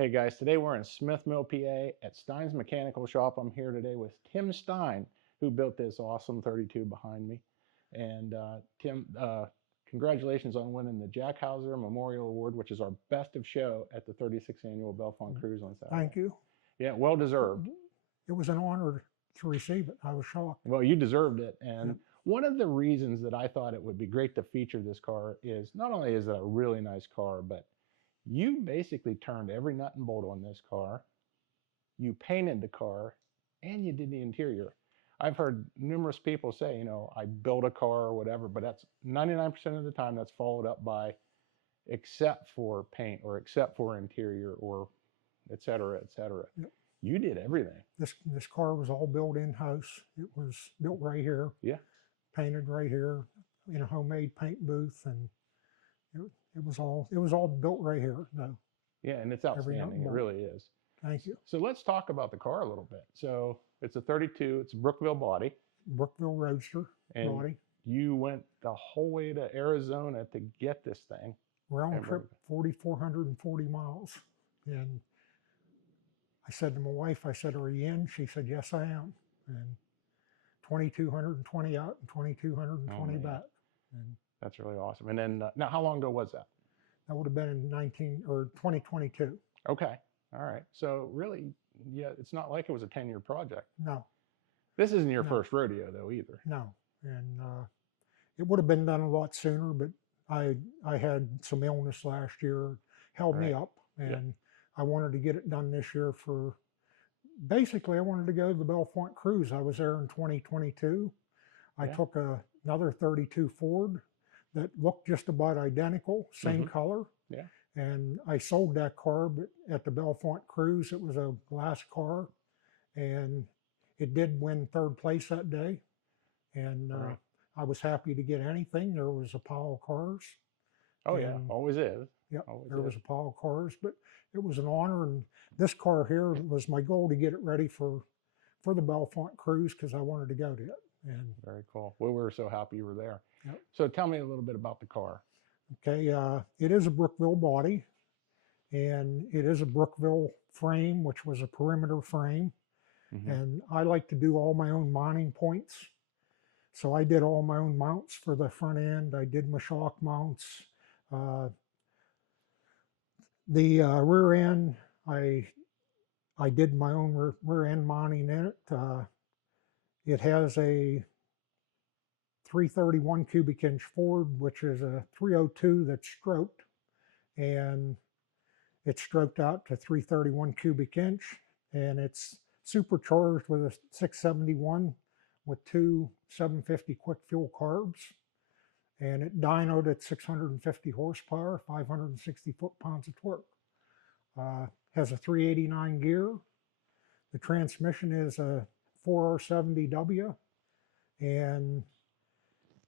Hey guys, today we're in Smithmill, PA at Stine's Mechanical Shop. I'm here today with Tim Stine, who built this awesome 32 behind me. And Tim, congratulations on winning the Jack Hauser Memorial Award, which is our best of show at the 36th Annual Bellefonte Cruise on Saturday. Thank you. Yeah, well deserved. It was an honor to receive it. I was shocked. Well, you deserved it. And Yep. one of the reasons that I thought it would be great to feature this car is not only is it a really nice car, but you basically turned every nut and bolt on this car. You painted the car and you did the interior. I've heard numerous people say, I built a car or whatever, but that's 99% of the time that's followed up by except for paint or except for interior or et cetera, et cetera. Yep. You did everything. This car was all built in-house. It was built right here. Yeah. Painted right here in a homemade paint booth, and it was all built right here. No. Yeah, and it's outstanding. It really is. Thank you. So let's talk about the car a little bit. So it's a 32, it's a Brookville body. Brookville Roadster body. You went the whole way to Arizona to get this thing. Round trip, 4,440 miles. And I said to my wife, I said, "Are you in?" She said, "Yes, I am." And 2,220 out and 2,220 back. And that's really awesome. And then now, how long ago was that? That would have been in 2022. Okay. All right. So really, yeah, it's not like it was a 10-year project. No. This isn't your first rodeo though either. No. And it would have been done a lot sooner, but I had some illness last year, held me up, and I wanted to get it done this year for, basically I wanted to go to the Bellefonte Cruise. I was there in 2022. I took another 32 Ford that looked just about identical, same color. Yeah. And I sold that car, but at the Bellefonte Cruise, it was a glass car, and it did win third place that day. And I was happy to get anything. There was a pile of cars. Oh yeah, always is. Yeah, there was a pile of cars, but it was an honor. And this car here was my goal to get it ready for the Bellefonte Cruise because I wanted to go to it. And very cool. Well, we were so happy you were there. Yep. So tell me a little bit about the car. Okay, it is a Brookville body, and it is a Brookville frame, which was a perimeter frame. And I like to do all my own mounting points. So I did all my own mounts for the front end. I did my shock mounts. The rear end, I did my own rear end mounting in it. It has a 331 cubic inch Ford, which is a 302 that's stroked, and it's stroked out to 331 cubic inch, and it's supercharged with a 671 with two 750 quick fuel carbs, and it dynoed at 650 horsepower, 560 foot-pounds of torque. Has a 389 gear. The transmission is a 4R70W, and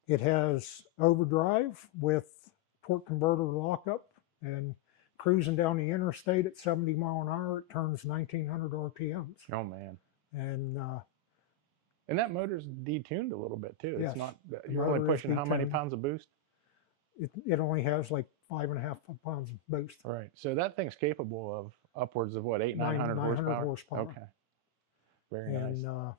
it has overdrive with torque converter lockup, and cruising down the interstate at 70 mile an hour, it turns 1,900 RPMs. Oh man. And that motor's detuned a little bit too. Yes, it's not, you're only pushing how many pounds of boost? It only has like 5.5 pounds of boost. Right. So that thing's capable of upwards of what, 900 horsepower? Okay. Very nice.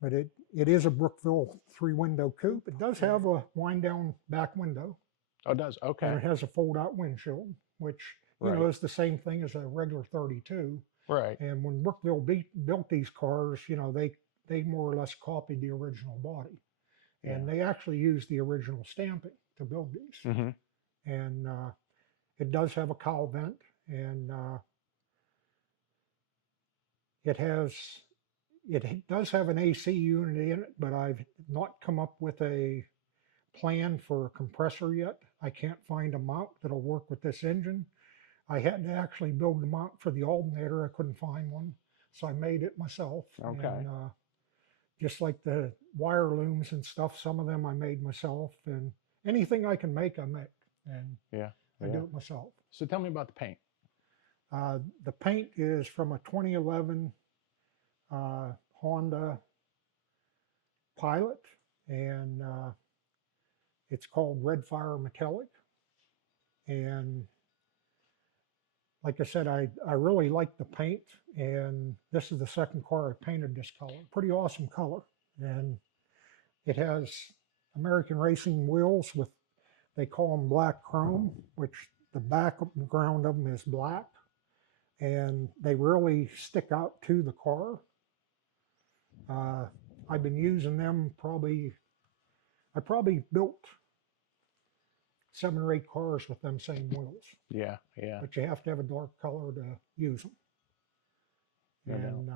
But it is a Brookville 3-window coupe. It does have a wind-down back window. Oh, it does? Okay. And it has a fold-out windshield, which, you know, is the same thing as a regular 32. Right. And when Brookville built these cars, you know, they more or less copied the original body. And they actually used the original stamping to build these. And it does have a cowl vent, and it does have an AC unit in it, but I've not come up with a plan for a compressor yet. I can't find a mount that'll work with this engine. I had to actually build the mount for the alternator. I couldn't find one, so I made it myself. Okay. And, just like the wire looms and stuff, some of them I made myself, and anything I can make, I make. And I do it myself. So tell me about the paint. The paint is from a 2011 Honda Pilot, and it's called Red Fire Metallic. And like I said, I really like the paint, and this is the second car I painted this color. Pretty awesome color, and it has American racing wheels with, they call them black chrome, which the background of them is black, and they really stick out to the car. I've been using them I probably built 7 or 8 cars with them same wheels. Yeah, yeah. But you have to have a dark color to use them. No And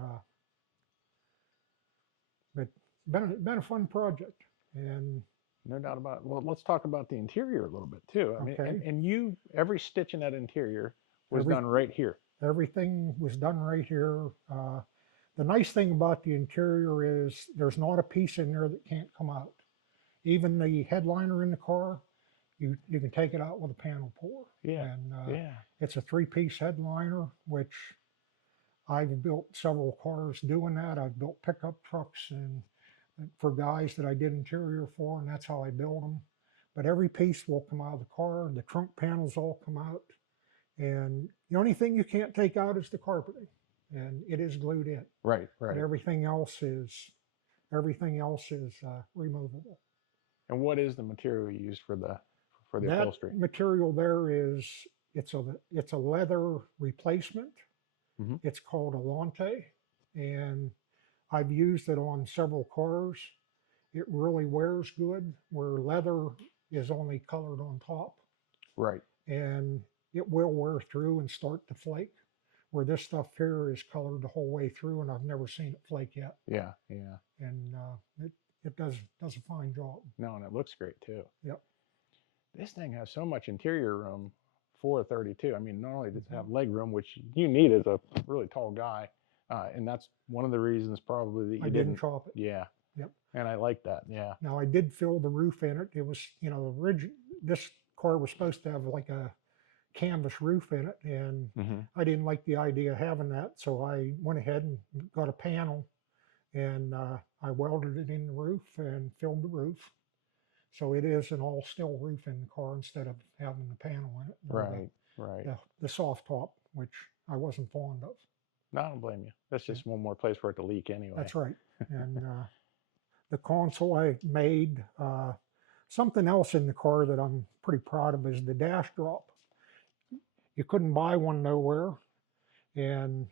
but been a fun project. And no doubt about it. Well, let's talk about the interior a little bit too. I mean, okay, and you, every stitch in that interior was Every- done right here. everything was done right here. The nice thing about the interior is there's not a piece in there that can't come out. Even the headliner in the car, you can take it out with a panel puller. Yeah, And yeah. it's a 3-piece headliner, which I've built several cars doing that. I've built pickup trucks and for guys that I did interior for, and that's how I build them. But every piece will come out of the car. The trunk panels all come out. And the only thing you can't take out is the carpeting, and it is glued in. Right, right. But everything else is removable. And what is the material you use for the That upholstery? material there is it's a leather replacement. Mhm. It's called a Lante, and I've used it on several cars. It really wears good, where leather is only colored on top, Right. and it will wear through and start to flake. Where this stuff here is colored the whole way through, and I've never seen it flake yet. Yeah, yeah. And it does a fine job. No, and it looks great too. Yep. This thing has so much interior room for a 32. I mean, not only does it have leg room, which you need as a really tall guy, and that's one of the reasons probably that you I didn't chop it. Yeah. Yep. And I like that. Yeah. Now I did fill the roof in it. It was, this car was supposed to have like a canvas roof in it, and I didn't like the idea of having that, so I went ahead and got a panel, and I welded it in the roof and filled the roof. So it is an all steel roof in the car instead of having the panel in it. Right, right. The soft top, which I wasn't fond of. No, I don't blame you. That's just one more place for it to leak anyway. That's right. And the console I made, something else in the car that I'm pretty proud of is the dash drop. You couldn't buy one nowhere, and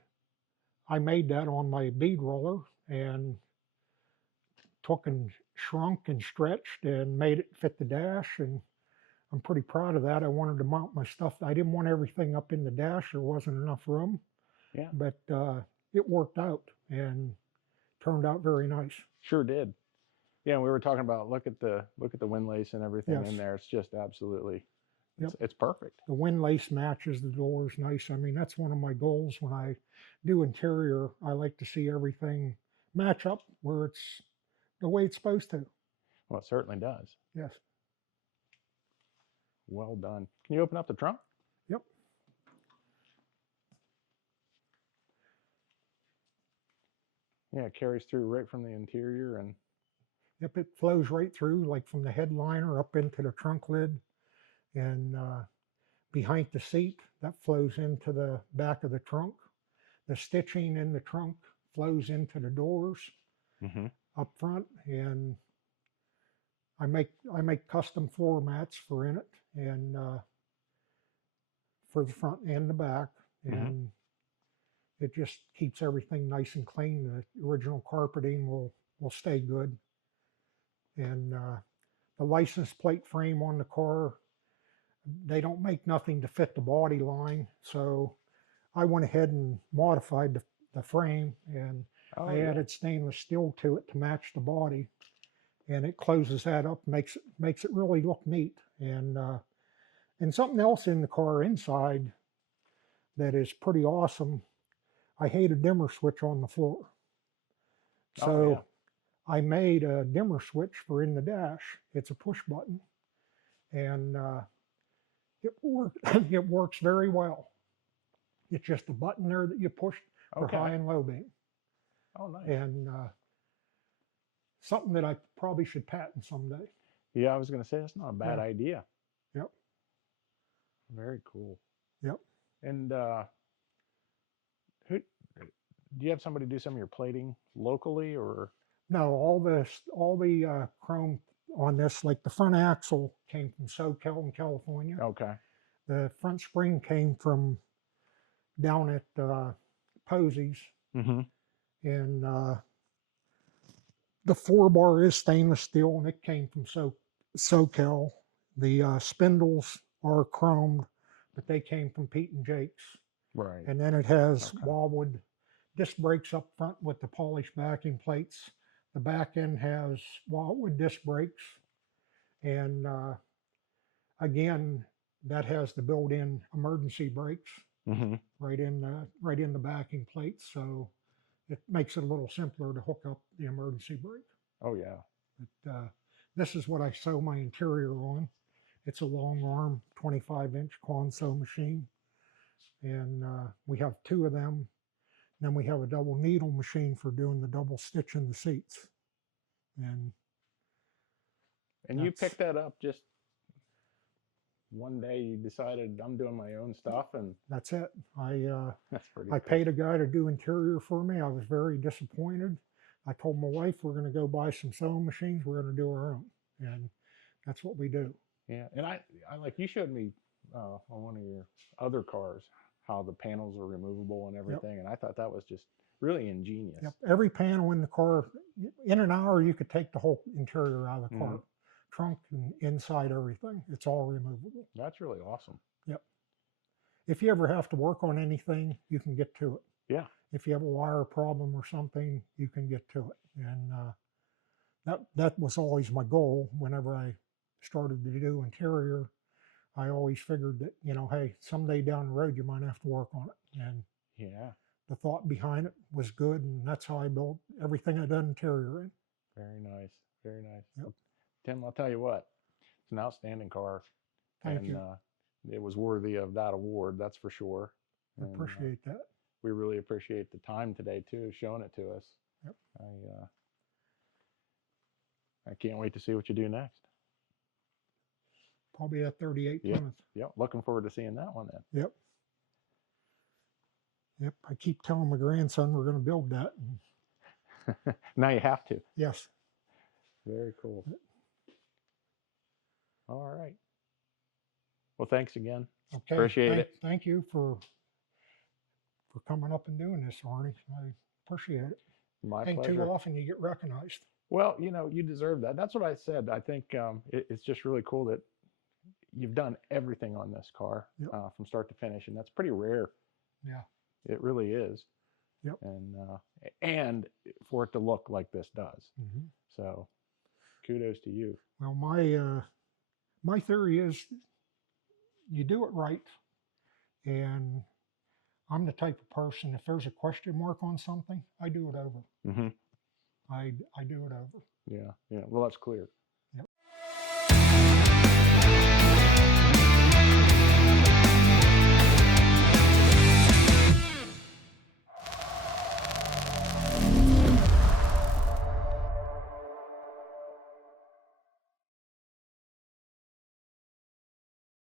I made that on my bead roller and took and shrunk and stretched and made it fit the dash, and I'm pretty proud of that. I wanted to mount my stuff. I didn't want everything up in the dash. There wasn't enough room. Yeah. But it worked out and turned out very nice. Sure did. Yeah, we were talking about look at the windlace and everything in there. It's just absolutely it's perfect. The windlace matches the doors nice. I mean, that's one of my goals when I do interior. I like to see everything match up where it's the way it's supposed to. Well, it certainly does. Yes. Well done. Can you open up the trunk? Yep. Yeah, it carries through right from the interior, and yep, it flows right through, like from the headliner up into the trunk lid, and behind the seat, that flows into the back of the trunk. The stitching in the trunk flows into the doors up front, and I make custom floor mats for in it, and for the front and the back, and it just keeps everything nice and clean. The original carpeting will stay good, and the license plate frame on the car, they don't make nothing to fit the body line, so I went ahead and modified the frame, and I added stainless steel to it to match the body, and it closes that up, makes it really look neat. And something else in the car inside that is pretty awesome. I hate a dimmer switch on the floor, so I made a dimmer switch for in the dash. It's a push button, and it works very well. It's just a button there that you push for high and low beam. Oh, nice. And something that I probably should patent someday. Yeah, I was going to say that's not a bad idea. Yep. Very cool. Yep. And who do you have somebody do some of your plating locally, or? No, all the chrome on this, like the front axle came from SoCal in California. Okay. The front spring came from down at Posey's, Mm-hmm. and the 4 bar is stainless steel, and it came from SoCal. The spindles are chromed, but they came from Pete and Jake's. Right. And then it has Okay. wildwood disc brakes up front with the polished backing plates. The back end has wildwood disc brakes, and again, that has the built-in emergency brakes Mm-hmm. right in the backing plates. So it makes it a little simpler to hook up the emergency brake. Oh yeah. But, this is what I sew my interior on. It's a long arm, 25-inch Quonsew machine, and we have 2 of them. Then we have a double needle machine for doing the double stitch in the seats. And you picked that up just one day. You decided, I'm doing my own stuff, and that's it. that's pretty I cool. paid a guy to do interior for me. I was very disappointed. I told my wife we're going to go buy some sewing machines. We're going to do our own, and that's what we do. Yeah, and I like, you showed me on one of your other cars how the panels are removable and everything, and I thought that was just really ingenious. Yep. Every panel in the car, in an hour, you could take the whole interior out of the car, trunk and inside everything. It's all removable. That's really awesome. Yep. If you ever have to work on anything, you can get to it. Yeah. If you have a wire problem or something, you can get to it. And that was always my goal. Whenever I started to do interior, I always figured that, hey, someday down the road you might have to work on it. And yeah, the thought behind it was good, and that's how I built everything I done interior in. very nice, very nice. Yep. Tim, I'll tell you what, it's an outstanding car. Thank you. It was worthy of that award, that's for sure. I appreciate that. We really appreciate the time today too, showing it to us. Yep. I can't wait to see what you do next. Probably at 38 Yep. Plymouth. Yep. Looking forward to seeing that one then. Yep. Yep. I keep telling my grandson we're going to build that. Now you have to. Yes. Very cool. All right. Well, thanks again. Okay. Appreciate it. Thank you for coming up and doing this, Arnie. I appreciate it. My Ain't pleasure. too often you get recognized. Well, you deserve that. That's what I said. I think it's just really cool that you've done everything on this car. Yep. From start to finish, and that's pretty rare. Yeah. It really is. Yep. And for it to look like this does. Mm-hmm. So kudos to you. Well, my theory is you do it right, and I'm the type of person, if there's a question mark on something, I do it over. Mm-hmm. I do it over. Yeah. Well, that's clear.